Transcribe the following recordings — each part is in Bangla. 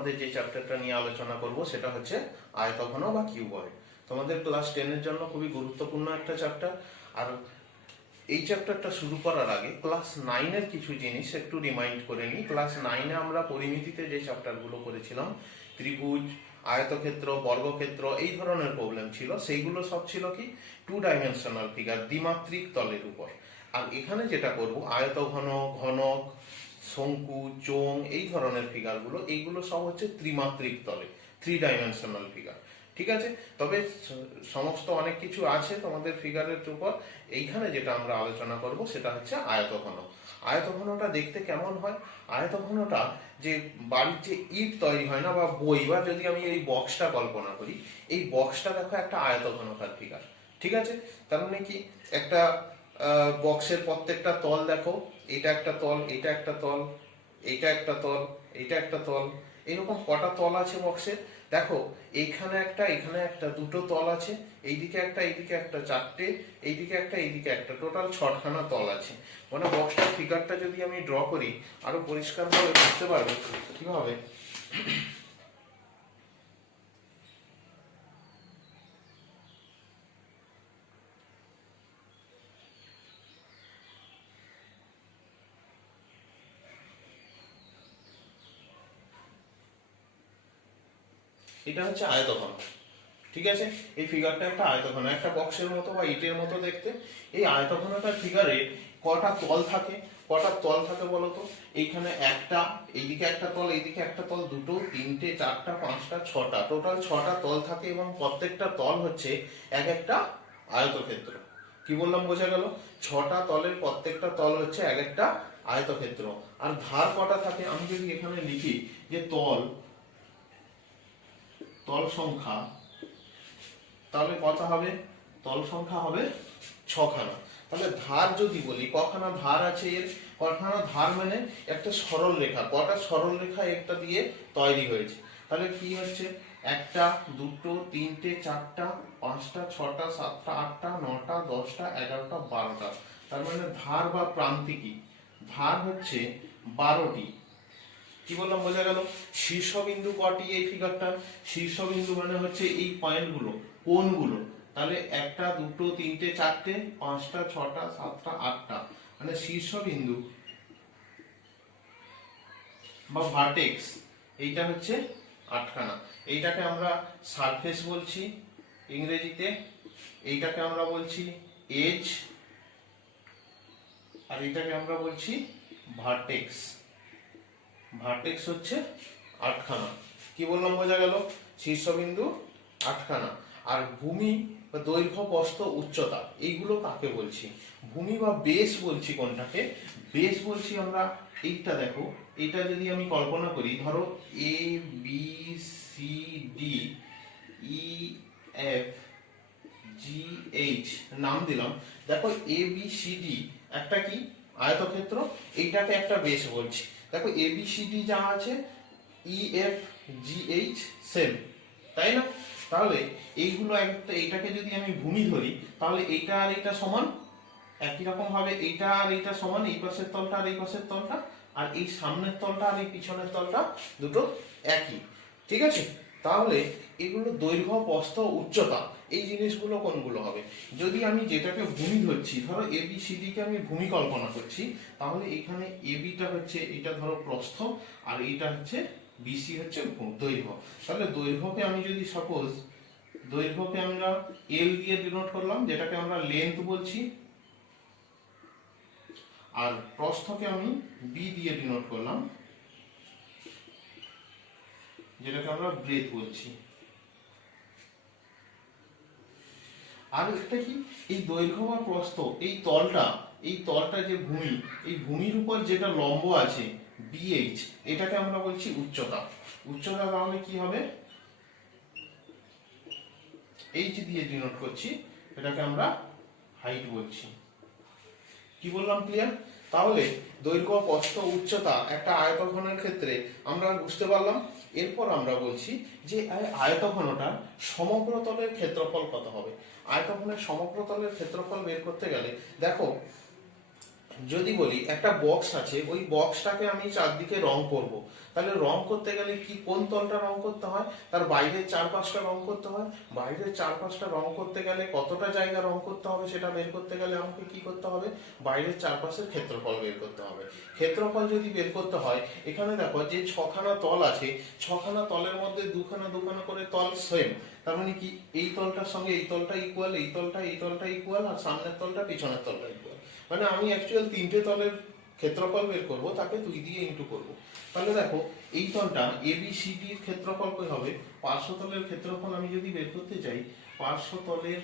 আমাদের যে চ্যাপ্টারটা নিয়ে আলোচনা করব সেটা হচ্ছে আয়তঘন বা কিউবয়েড। তোমাদের ক্লাস 10 এর জন্য খুবই গুরুত্বপূর্ণ একটা চ্যাপ্টার। আর এই চ্যাপ্টারটা শুরু করার আগে ক্লাস 9 এর কিছু জিনিস একটু রিমাইন্ড করে নিই। ক্লাস 9 এ আমরা পরিমিতিতে যে চ্যাপ্টারগুলো করেছিলাম, ত্রিভুজ, আয়তক্ষেত্র, বর্গক্ষেত্র, এই ধরনের প্রবলেম ছিল, সেইগুলো সব ছিল কি 2 ডাইমেনশনাল ফিগার, দ্বিমাত্রিক তলের উপর। আর এখানে যেটা করব, আয়তঘন, ঘনক, শঙ্কু, চোঙ, এই ধরনের ফিগারগুলো, এইগুলো সব হচ্ছে ত্রিমাত্রিক তলে, 3 ডাইমেনশনাল ফিগার। ঠিক আছে? তবে সমস্ত অনেক কিছু আছে তোমাদের ফিগারের উপর। এইখানে যেটা আমরা আলোচনা করব সেটা হচ্ছে আয়তঘন। আয়তঘনটা দেখতে কেমন হয়? আয়তঘনটা যে বাড়ির যে ইট তৈরি হয় না, বা বই, বা যদি আমি এই বক্সটা কল্পনা করি, এই বক্সটা দেখো একটা আয়তঘনকার ফিগার। ঠিক আছে? তার মানে কি, একটা বক্সের প্রত্যেকটা তল দেখো, এটা একটা তল, এটা একটা তল, এইটা একটা তল, এইটা একটা তল, এরকম কটা তল আছে বক্সের? দেখো, এইখানে একটা, এখানে একটা, দুটো তল আছে, এইদিকে একটা, এইদিকে একটা, চারটে, এইদিকে একটা, এইদিকে একটা, টোটাল 6খানা তল আছে। মানে বক্সটার ফিগারটা যদি আমি ড্র করি, আরো পরিষ্কারভাবে বুঝতে পারবে কিভাবে। এটা হচ্ছে আয়তঘন। ঠিক আছে? এই ফিগারটা একটা আয়তঘন, একটা বক্সের মতো বা ইটের মতো দেখতে। এই আয়তঘনটার ফিগারে কটা তল থাকে? কটা তল থাকে বলতো? এইখানে একটা, এইদিকে একটা তল, এইদিকে একটা তল, দুটো, তিনটে, চারটা, পাঁচটা, ছটা, টোটাল 6টা তল থাকে। এবং প্রত্যেকটা তল হচ্ছে এক একটা আয়তক্ষেত্র। কি বললাম, বোঝা গেল? 6টা তলের প্রত্যেকটা তল হচ্ছে এক একটা আয়তক্ষেত্র। আর ধার কটা থাকে? আমি যদি এখানে লিখি যে তল সংখ্যা, তাহলে কত হবে? তল সংখ্যা হবে 6খানা। তাহলে ধার যদি বলি, কখানা ধার আছে এর? কখানা ধার মানে একটা সরল রেখা, কটা সরল রেখা একটা দিয়ে তৈরি হয়েছে। তাহলে কি হচ্ছে? একটা, দুটো, তিনটে, চারটা, পাঁচটা, ছটা, সাতটা, আটটা, নটা, 10টা, 11টা, 12টা। তার মানে ধার বা প্রান্তিকী ধার হচ্ছে 12টি। কি বললাম, বোঝা গেল? শীর্ষবিন্দু কটি এই ফিগারটা? শীর্ষবিন্দু মানে হচ্ছে এই পয়েন্টগুলো, কোণগুলো। তাহলে একটা, দুটো, তিনটে, চারটে, পাঁচটা, ছটা, সাতটা, আটটা, মানে শীর্ষবিন্দু বা ভার্টেক্স, এইটা হচ্ছে 8খানা। এইটাকে আমরা সারফেস বলছি ইংরেজিতে, এইটাকে আমরা বলছি এজ, আর এটাকে আমরা বলছি ভার্টেক্স। ভার্টেক্স হচ্ছে 8খানা। কি বললাম, বোঝা গেল? শীর্ষবিন্দু 8খানা। আর ভূমি বা দৈর্ঘ্য, প্রস্থ, উচ্চতা, এইগুলো কাকে বলছি? ভূমি বা বেস বলছি কোনটাকে? বেস বলছি আমরা এইটা। দেখো, এটা যদি আমি কল্পনা করি, ধরো A B C D E F G H নাম দিলাম। দেখো, এ বি সি ডি একটা কি আয়তক্ষেত্র, এইটাকে একটা বেস বলছি। দেখো, এ বি সি ডি যা আছে, ই এফ জি এইচ সেম, তাই না? তাহলে এইগুলো একটা, এইটাকে যদি আমি ভূমি ধরি, তাহলে এইটা আর এইটা সমান। একই রকম ভাবে এইটা আর এইটা সমান, এই পাশের তলটা আর এই পাশের তলটা, আর এই সামনের তলটা আর এই পিছনের তলটা দুটো একই। ঠিক আছে? তাহলে এগুলো দৈর্ঘ্য, প্রস্থ, উচ্চতা, এই জিনিসগুলো কোনগুলো হবে? যদি আমি যেটাকে ভূমি ধরছি, ধরো এ বি সি ডি কে আমি ভূমি কল্পনা করছি, তাহলে এখানে এ বিটা হচ্ছে, এটা ধরো প্রস্থ, আর এইটা হচ্ছে বিসি হচ্ছে দৈর্ঘ্য। তাহলে দৈর্ঘ্যকে আমি যদি সাপোজ, দৈর্ঘ্যকে আমরা এল দিয়ে ডিনোট করলাম, যেটাকে আমরা লেন্থ বলছি, আর প্রস্থকে আমি বি দিয়ে ডিনোট করলাম, যেটাকে আমরা ব্রেথ বলছি। আর একটা কি, এই দৈর্ঘ্য বা প্রস্থ, এই তলটা যে ভূমি, এই ভূমির উপর যেটা লম্ব আছে বিএইচ, এটাকে আমরা বলছি উচ্চতা। উচ্চতা তাহলে কি হবে? এইচ দিয়ে ডিনোট করছি, এটাকে আমরা হাইট বলছি। কি বললাম, ক্লিয়ার? তাহলে দৈর্ঘ্য, প্রস্থ, উচ্চতা একটা আয়তঘনের ক্ষেত্রে আমরা বুঝতে পারলাম। এরপর আমরা বলছি যে আয়তঘনটার সমগ্র তলের ক্ষেত্রফল কত হবে। আয়তঘনের সমগ্র তলের ক্ষেত্রফল বের করতে গেলে দেখো, যদি বলি একটা বক্স আছে, ওই বক্সটাকে আমি চারদিকে রং করব, তাহলে রং করতে গেলে কি কোন তলটা রং করতে হয়? তার বাইরের চারপাশটা রং করতে হয়। বাইরের চারপাশটা রং করতে গেলে কতটা জায়গা রং করতে হবে সেটা বের করতে গেলে আমাকে কি করতে হবে? বাইরের চারপাশের ক্ষেত্রফল বের করতে হবে। ক্ষেত্রফল যদি বের করতে হয়, এখানে দেখো যে ছখানা তল আছে, ছখানা তলের মধ্যে দুখানা দুখানা করে তল সেম, তার মানে কি এই তলটার সঙ্গে এই তলটা ইকুয়াল, এই তলটা ইকুয়াল, আর সামনের তলটা পিছনের তলটা ইকুয়াল। মানে আমি অ্যাকচুয়াল তিনটে তলের ক্ষেত্রফল বের করব, তাকে 2 দিয়ে ইন্টু করব। তাহলে দেখো এই তলটা ABCD এর ক্ষেত্রফল কই হবে? পার্শ্বতলের ক্ষেত্রফল আমি যদি বের করতে চাই, পার্শ্বতলের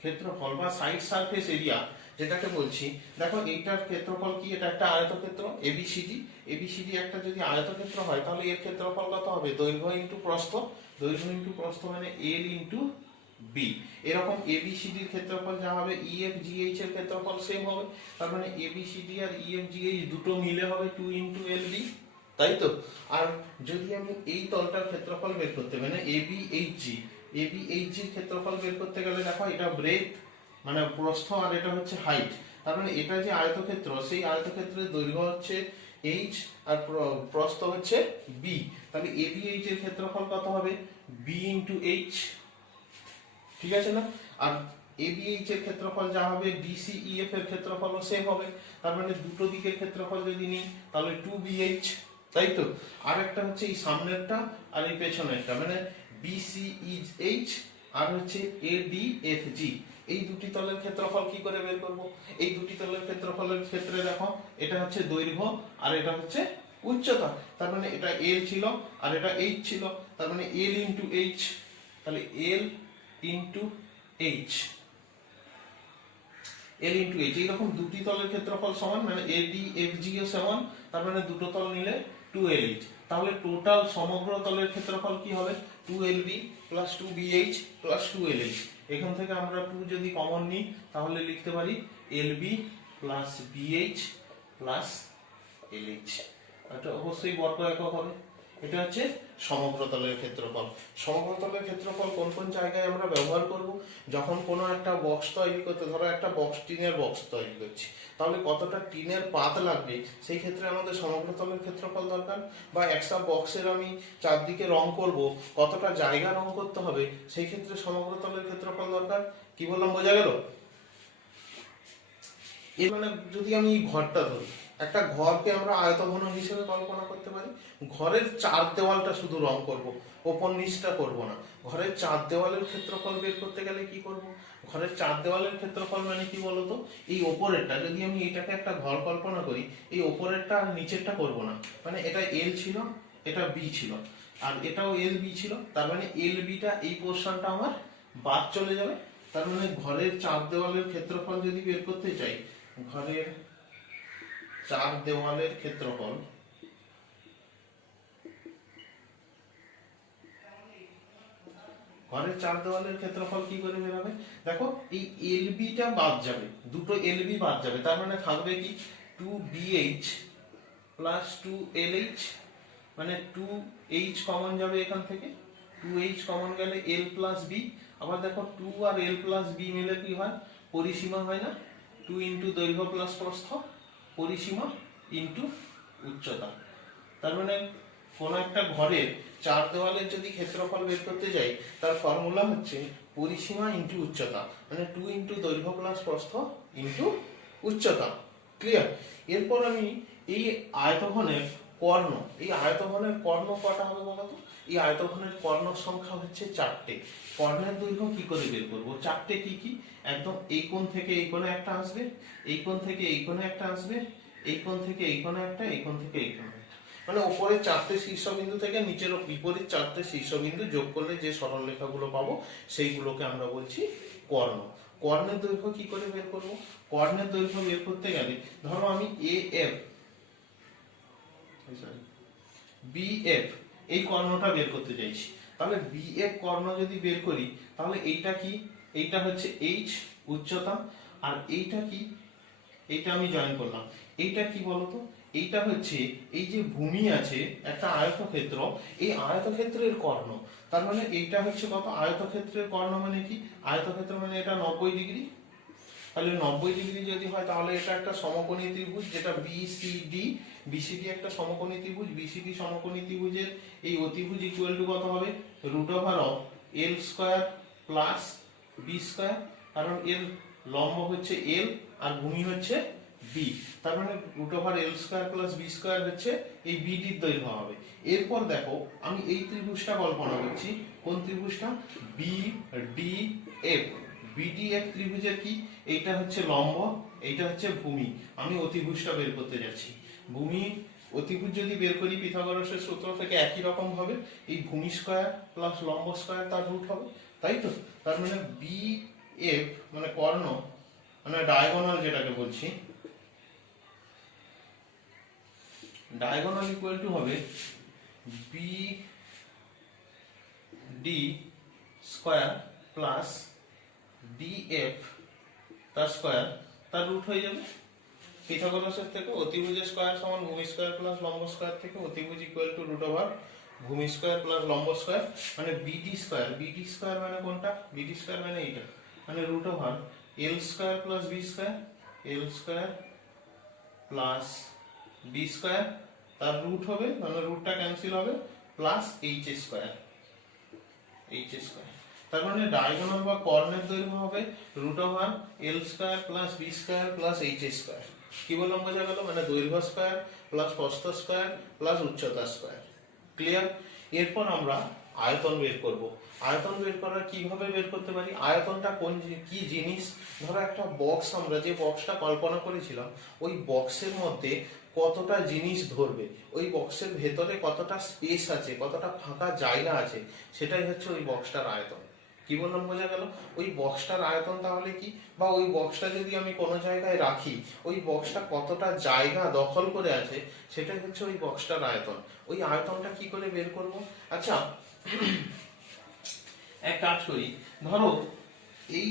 ক্ষেত্রফল বা সাইড সারফেস এরিয়া যেটাকে বলছি, দেখো এইটার ক্ষেত্রফল কি? এটা একটা আয়তক্ষেত্র ABCD। ABCD একটা যদি আয়তক্ষেত্র হয়, তাহলে এর ক্ষেত্রফল কত হবে? দৈর্ঘ্য ইন্টু প্রস্থ। দৈর্ঘ্য ইন্টু প্রস্থ মানে L ইন্টু B। এরকম ABCD এর ক্ষেত্রফল যা হবে, EFGH এর ক্ষেত্রফল সেম হবে। তার মানে ABCD আর EFGH দুটো মিলে হবে 2 ইন্টু LB, তাই তো? আর যদি আমি এই তলটার ক্ষেত্রফল বের করতে, মানে ABHG এর ক্ষেত্রফল বের করতে গেলে দেখো এটা ব্রেথ মানে প্রস্থ, আর এটা হচ্ছে হাইট। তার মানে এটা যে আয়তক্ষেত্র, সেই আয়তক্ষেত্রের দৈর্ঘ্য হচ্ছে H আর প্রস্থ হচ্ছে B। তাহলে ABH এর ক্ষেত্রফল কত হবে? B ইন্টু H, ঠিক আছে না? আর ABH এর ক্ষেত্রফল যা হবে, DCEF এর ক্ষেত্রফলও সেম হবে। তার মানে দুটো দিকের ক্ষেত্রফল যদি নিই, তাহলে 2BH, তাই তো? আর একটা হচ্ছে এই সামনেরটা আর এই পেছনেরটা, মানে BCEH আর হচ্ছে ADFG। এই দুটি তলের ক্ষেত্রফল কি করে বের করব? এই দুটি তলের ক্ষেত্রফলের ক্ষেত্রে দেখো এটা হচ্ছে দৈর্ঘ্য আর এটা হচ্ছে উচ্চতা। তার মানে এটা L ছিল আর এটা H ছিল, তার মানে L ইন্টু H। তাহলে L into H, L into H, এইরকম দুটি তলের ক্ষেত্রফল সমান, মানে ADFG ও সমান, তার মানে দুটো তল নিলে 2LH। তাহলে টোটাল সমগ্র তলের ক্ষেত্রফল কি হবে? 2LB plus 2BH plus 2LH। এখান থেকে আমরা 2 যদি কমন নিই, তাহলে লিখতে পারি LB plus BH plus LH। এটা অবশ্যই বর্গ একক হবে। এটা হচ্ছে সমগ্র তলের ক্ষেত্রফল। সমগ্র তলের ক্ষেত্রফল কোন কোন জায়গায় আমরা ব্যবহার করব? যখন কোনো একটা বক্স তৈরি করতে, ধরো একটা বক্স, টিনের বক্স তৈরি করছি, তাহলে কতটা টিনের পাত লাগবে, সেই ক্ষেত্রে আমাদের সমগ্র তলের ক্ষেত্রফল দরকার। বা একটা বক্সের আমি চারদিকে রং করব, কতটা জায়গা রং করতে হবে, সেই ক্ষেত্রে সমগ্র তলের ক্ষেত্রফল দরকার। কি বললাম, বোঝা গেল? এর মানে যদি আমি ঘরটা ধরি, একটা ঘরকে আমরা আয়তঘন হিসেবে কল্পনা করতে পারি। ঘরের চার দেওয়ালটা শুধু রং করব, ওপর নিচটা করব না। ঘরের চার দেওয়ালের ক্ষেত্রফল বের করতে গেলে কি করব? ঘরের চার দেওয়ালের ক্ষেত্রফল মানে কি বলতো? এই ওপরেরটা, যদি আমি এটাকে একটা ঘর কল্পনা করি, এই ওপরেরটা আর নিচেরটা করব না। মানে এটা L ছিল, এটা B ছিল, আর এটাও LB ছিল, তার মানে LBটা এই পোর্শনটা আমার বাদ চলে যাবে। তার মানে ঘরের চার দেওয়ালের ক্ষেত্রফল যদি বের করতে চাই, ঘরের চার দেওয়ালের ক্ষেত্রফল, ঘরের চার দেওয়ালের ক্ষেত্রফল কি করে বের হবে? দেখো এই এলবিটা বাদ যাবে, দুটো এলবি বাদ যাবে, তার মানে থাকবে কি 2BH প্লাস 2LH, মানে 2H কমন যাবে এখান থেকে, 2H কমন গেলে L প্লাস B। আবার দেখো 2 আর L প্লাস B মিলে কি হয়? পরিসীমা হয় না? 2 ইন্টু দৈর্ঘ্য প্লাস প্রস্থ, পরিসীমা ইন্টু উচ্চতা। তার মানে কোন একটা ঘরের চার দেওয়ালের যদি ক্ষেত্রফল বের করতে যাই, তার ফর্মুলা হচ্ছে পরিসীমা ইন্টু উচ্চতা, মানে 2 ইন্টু দৈর্ঘ্য প্লাস প্রস্থ ইন্টু উচ্চতা। ক্লিয়ার? এরপর আমি এই আয়তঘনের কর্ণ, এই আয়তঘনের কর্ণ কটা হবে বলতো? এই আয়তঘনের কর্ণ সংখ্যা হচ্ছে 4টে। কর্ণের দৈর্ঘ্য কি করে বের করব? 4টে কি কি? একদম এই কোণ থেকে এই কোণে একটা আসবে, এই কোণ থেকে এই কোণে একটা আসবে, এই কোণ থেকে এই কোণে একটা, এই কোণ থেকে এই কোণে একটা। মানে উপরে 4টে শীর্ষবিন্দু থেকে নিচের বিপরীত 4টে শীর্ষবিন্দু যোগ করলে যে সরলরেখাগুলো পাবো, সেইগুলোকে আমরা বলছি কর্ণ। কর্ণের দৈর্ঘ্য কি করে বের করব? কর্ণের দৈর্ঘ্য বের করতে গেলে ধরো আমি BF এই কর্ণটা বের করতে চাইছি, তাহলে BF কর্ণ যদি বের করি, তাহলে এইটা কি? এইটা হচ্ছে H উচ্চতা, আর এইটা কি? এইটা আমি জয়েন করলাম। এইটা কি বলতো? এইটা হচ্ছে এই যে ভূমি আছে একটা আয়তক্ষেত্র, এই আয়তক্ষেত্রের কর্ণ। তার মানে এইটা হচ্ছে কত, আয়তক্ষেত্রের কর্ণ মানে কি, আয়তক্ষেত্র মানে এটা 90 ডিগ্রি। তাহলে 90 ডিগ্রি যদি হয় তাহলে এটা একটা সমকোণী ত্রিভুজ, যেটা বিসিডি। বিসিডি একটা সমকোণী ত্রিভুজ। বিসিডি সমকোণী ত্রিভুজের এই অতিভুজ ইকুয়াল টু কত হবে, √এল স্কয়ার প্লাস বি স্কয়ার, কারণ এর লম্ব হচ্ছে এল আর ভূমি হচ্ছে বি। তার মানে √এল স্কয়ার প্লাস বি স্কয়ার হচ্ছে এই বিডির দৈর্ঘ্য হবে। এরপর দেখো আমি এই ত্রিভুজটা কল্পনা করছি, কোন ত্রিভুজটা, বি ডি এফ। বিডিএফ ত্রিভুজের কি, এইটা হচ্ছে লম্ব, এইটা হচ্ছে ভূমি। আমি অতিভুজটা বের করতে যাচ্ছি। ভূমি অতিভুজ যদি বের করি পিথাগোরাসের সূত্র থেকে একই রকম হবে, এই ভূমি স্কয়ার প্লাস লম্ব স্কয়ার তার রুট হবে, তাই তো। তার মানে বি এফ মানে কর্ণ মানে ডায়াগোনাল যেটাকে বলছি, ডায়াগোনাল ইকুয়াল টু হবে B D square plus DF তার স্কয়ার তার রুট হয়ে যাবে। পিথাগোরাসের থেকে অতিভুজের স্কয়ার সমান ভূমি স্কয়ার প্লাস লম্ব স্কয়ার থেকে অতিভুজ ইকুয়াল টু √ভূমি স্কয়ার প্লাস লম্ব স্কয়ার, মানে বিডি স্কয়ার। বিডি স্কয়ার মানে কোনটা, বিডি স্কয়ার মানে এইটা, মানে √এল square plus B square, L square plus B square তার রুট হবে, মানে রুটটা ক্যান্সেল হবে, plus H square, H square. তার মানে ডায়াগোনাল বা কর্ণের দৈর্ঘ্য হবে √এল square plus B square plus H square. কি বললাম বোঝা গেল, মানে দৈর্ঘ্য স্কয়ার প্লাস প্রস্থ স্কয়ার প্লাস উচ্চতা স্কয়ার। ক্লিয়ার। এরপর আমরা আয়তন বের করব। আয়তন বের করার কিভাবে বের করতে পারি, আয়তনটা কোন কি জিনিস, ধরো একটা বক্স, আমরা যে বক্সটা কল্পনা করেছিলাম ওই বক্সের মধ্যে কতটা জিনিস ধরবে, ওই বক্সের ভেতরে কতটা স্পেস আছে, কতটা ফাঁকা জায়গা আছে, সেটাই হচ্ছে ওই বক্সটার আয়তন। কি বললাম বোঝা গেল, ওই বক্সটার আয়তন তাহলে কি, বা ওই বক্সটা যদি আমি কোনো জায়গায় রাখি ওই বক্সটা কতটা জায়গা দখল করে আছে সেটাই হচ্ছে ওই বক্সটার আয়তন। ওই আয়তনটা কি করে বের করব, আচ্ছা এক কাজ করি, ধরো এই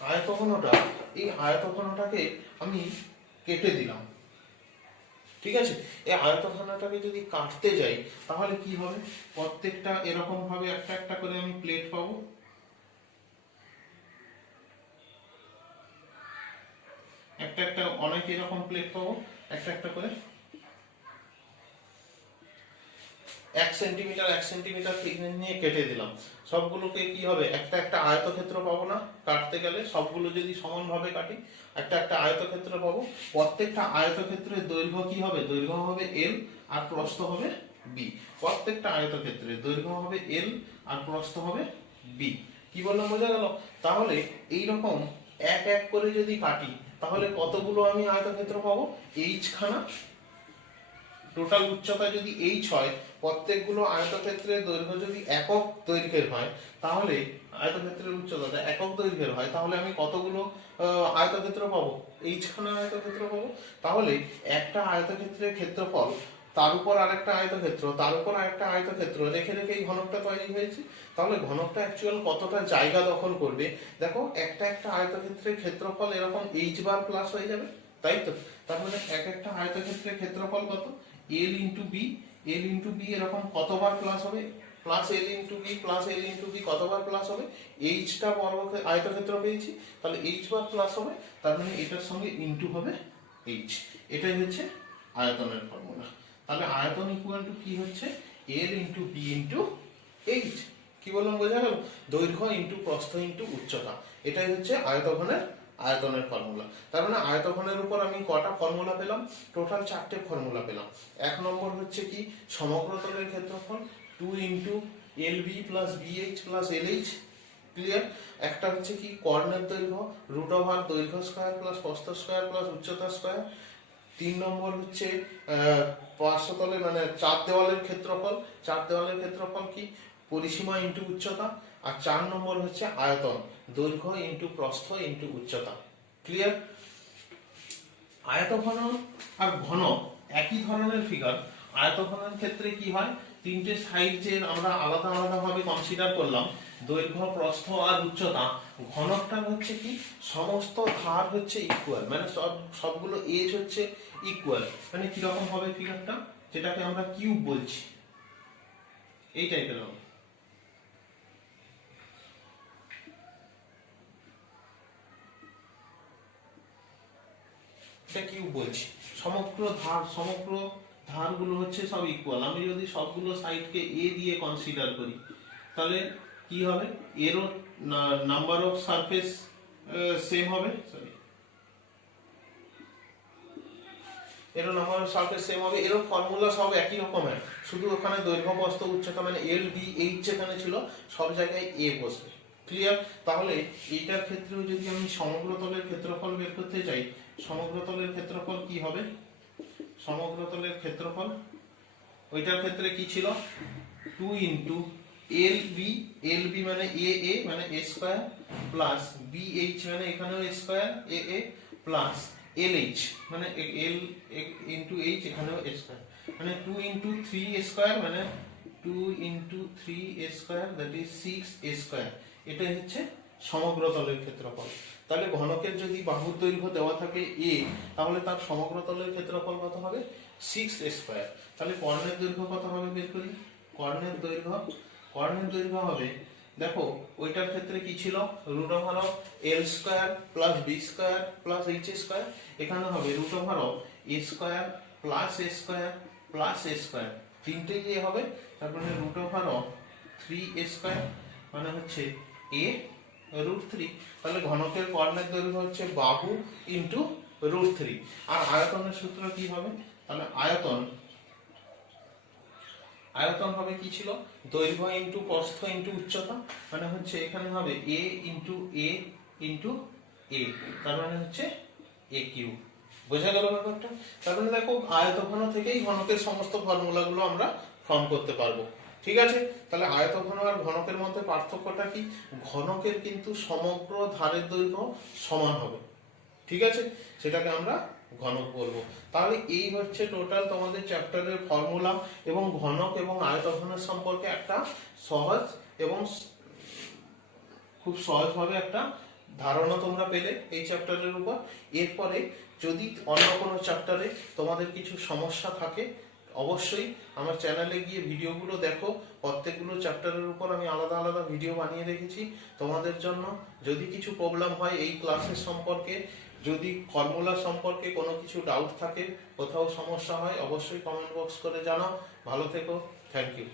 আয়তঘনটা, এই আয়তঘনটাকে আমি কেটে দিলাম, ঠিক আছে। এই আয়তঘনটাকে যদি কাটতে যাই তাহলে কি হবে, প্রত্যেকটা এরকম ভাবে একটা একটা করে আমি প্লেট পাবো, একটা একটা অনেক এরকম প্লেট পাবো, একটা একটা করে 1 সেন্টিমিটার 1 সেন্টিমিটার থিকনেস নিয়ে কেটে দিলাম। সবগুলোকে কি হবে, একটা একটা আয়তক্ষেত্র পাবো না কাটতে গেলে, সবগুলো যদি সমানভাবে কাটি একটা একটা আয়তক্ষেত্র পাবো। প্রত্যেকটা আয়তক্ষেত্রের দৈর্ঘ্য কি হবে, দৈর্ঘ্য হবে এল আর প্রস্থ হবে বি। প্রত্যেকটা আয়তক্ষেত্রের দৈর্ঘ্য হবে এল আর প্রস্থ হবে বি। কি বললাম বোঝা গেল। তাহলে এই রকম এক এক করে যদি কাটি তাহলে কতগুলো আমি আয়তক্ষেত্র পাবো, এইচ খানা। টোটাল উচ্চতা যদি এইচ হয়, প্রত্যেকগুলো আয়তক্ষেত্রের দৈর্ঘ্য যদি একক দৈর্ঘ্যের হয়, তাহলে আয়তক্ষেত্রের উচ্চতাটা একক দৈর্ঘ্যের হয়, তাহলে আমি কতগুলো আয়তক্ষেত্র পাবো, এইচ খানা আয়তক্ষেত্র পাবো। তাহলে একটা আয়তক্ষেত্রের ক্ষেত্রফল, তার উপর আরেকটা আয়তক্ষেত্র, তার উপর আরেকটা আয়তক্ষেত্র রেখে রেখে এই ঘনকটা তৈরি হয়েছে। তাহলে ঘনকটা অ্যাকচুয়াল কতটা জায়গা দখল করবে, দেখো একটা একটা আয়তক্ষেত্রের ক্ষেত্রফল এরকম এইচ বার প্লাস হয়ে যাবে, তাই তো। তার মানে এক একটা আয়তক্ষেত্রের ক্ষেত্রফল কত, L into B, L into B এরকম কতবার প্লাস হবে, plus L into B, plus L into B কতবার প্লাস হবে, এইচটা আয়তক্ষেত্র পেয়েছি, তাহলে এইচ বার প্লাস হবে, তার মানে এটার সঙ্গে ইন্টু হবে এইচ। এটাই হচ্ছে আয়তনের ফর্মুলা। তাহলে আয়তন ইকুয়াল টু কি হচ্ছে, L into B into H. কি বললাম বোঝা গেল, দৈর্ঘ্য ইন্টু প্রস্থ ইন্টু উচ্চতা, এটাই হচ্ছে আয়তনের ফর্মুলা। তার মানে আয়তঘনের উপর আমি কটা ফর্মুলা পেলাম, টোটাল 4টে ফর্মুলা পেলাম। এক নম্বর হচ্ছে কি, সমগ্রতলের ক্ষেত্রফল 2 into L B plus BH plus LH. Clear. একটা হচ্ছে কি, কর্ণের দৈর্ঘ্য দৈর্ঘ্য স্কয়ার প্লাস প্রস্থ স্কয়ার প্লাস উচ্চতা স্কয়ার। 3 নম্বর হচ্ছে পার্শ্বতলে মানে চার দেওয়ালের ক্ষেত্রফল, চার দেওয়ালের ক্ষেত্রফল কি, পরিসীমা ইন্টু উচ্চতা। আর 4 নম্বর হচ্ছে আয়তন, দৈর্ঘ্য ইন্টু প্রস্থ ইন্টু উচ্চতা। ক্লিয়ার। আয়তঘন আর ঘন একই ধরনের ফিগার। আয়তঘনের ক্ষেত্রে কি হয়, তিনটে সাইড যে আমরা আলাদা আলাদা ভাবে কনসিডার করলাম, দৈর্ঘ্য প্রস্থ আর উচ্চতা। ঘনকটা হচ্ছে কি, সমস্ত ধার হচ্ছে ইকুয়াল, মানে সবগুলো এজ হচ্ছে ইকুয়াল। মানে কিরকম হবে ফিগারটা, যেটাকে আমরা কিউব বলছি, এই টাইপের হবে। এটা কিউব বলছি। সমগ্র ধারগুলো হচ্ছে সব ইকুয়াল। আমি যদি সবগুলো সাইডকে এ দিয়ে কনসিডার করি তাহলে কি হবে, এরও নাম্বার অফ সারফেস সেম হবে, এরও নাম্বার অফ সারফেস সেম হবে, এরও ফর্মুলা সব একই রকমের, শুধু ওখানে দৈর্ঘ্য প্রস্থ উচ্চতা মানে এল ডি এইচ যেখানে ছিল সব জায়গায় এ বসবে। ক্লিয়ার? তাহলে এইটার ক্ষেত্রেও যদি আমি সমগ্রতলের ক্ষেত্রফল বের করতে চাই, সমগ্রতলের ক্ষেত্রফল কি হবে, সমগ্রতলের ক্ষেত্রফল ওইটার ক্ষেত্রে কি ছিল, 2 ইন্টু এল বি মানে এ মানে এ স্কোয়ার প্লাস বি এইচ মানে এখানেও এ স্কোয়ার এ প্লাস এল এইচ মানে এল ইন্টু এইচ এখানেও এ স্কোয়ার, মানে 2 ইন্টু 3 এ স্কোয়ার মানে 2 into 3 A square that is 6 A square. এটাই হচ্ছে সমগ্রতলের ক্ষেত্রফল। তাহলে ঘনকের যদি বাহুর দৈর্ঘ্য দেওয়া থাকে এ, তাহলে তার সমগ্রতলের ক্ষেত্রফল কত হবে, 6 এ স্কোয়ার। তাহলে কর্ণের দৈর্ঘ্য কত হবে বের করি, কর্ণের দৈর্ঘ্য হবে, দেখো ওইটার ক্ষেত্রে কি ছিল, root over of L square plus B square plus H square, এখানে হবে root over of A square plus A square plus A square, তিনটেই এ হবে, তারপরে root over of 3 A square মানে হচ্ছে এ রুট 3। তাহলে ঘনকের কর্ণের দৈর্ঘ্য হচ্ছে বাহু ইন্টু রুট 3। আর আয়তনের সূত্র কি হবে, তাহলে আয়তন হবে কি ছিল, দৈর্ঘ্য ইন্টু প্রস্থ ইন্টু উচ্চতা, মানে হচ্ছে এখানে হবে এ ইন্টু এ তার মানে হচ্ছে এ কিউব। বোঝা গেল ব্যাপারটা? তার মানে দেখো আয়তঘন থেকেই ঘনকের সমস্ত ফর্মুলাগুলো আমরা ফর্ম করতে পারবো। ঠিক আছে? তাহলে আয়তঘন আর ঘনকের মধ্যে পার্থক্যটা কি, ঘনকের কিন্তু সমগ্র ধারের দৈর্ঘ্য সমান হবে। ঠিক আছে? সেটাকে আমরা ঘনক বলবো। তাহলে এই হচ্ছে টোটাল তোমাদের চ্যাপ্টারের ফর্মুলা এবং ঘনক এবং আয়তঘনের সম্পর্কে একটা সহজ এবং খুব সহজভাবে একটা ধারণা তোমরা পেলে এই চ্যাপ্টারের উপর। এরপরে যদি অন্য কোনো চ্যাপ্টারে তোমাদের কিছু সমস্যা থাকে অবশ্যই আমার চ্যানেলে গিয়ে ভিডিওগুলো দেখো, প্রত্যেকগুলো চ্যাপ্টারের উপর আমি আলাদা আলাদা ভিডিও বানিয়ে রেখেছি তোমাদের জন্য। যদি কিছু প্রবলেম হয় এই ক্লাসের সম্পর্কে, যদি ফর্মুলা সম্পর্কে কোনো কিছু ডাউট থাকে, কোথাও সমস্যা হয়, অবশ্যই কমেন্ট বক্স করে জানাও। ভালো থেকো, থ্যাংক ইউ।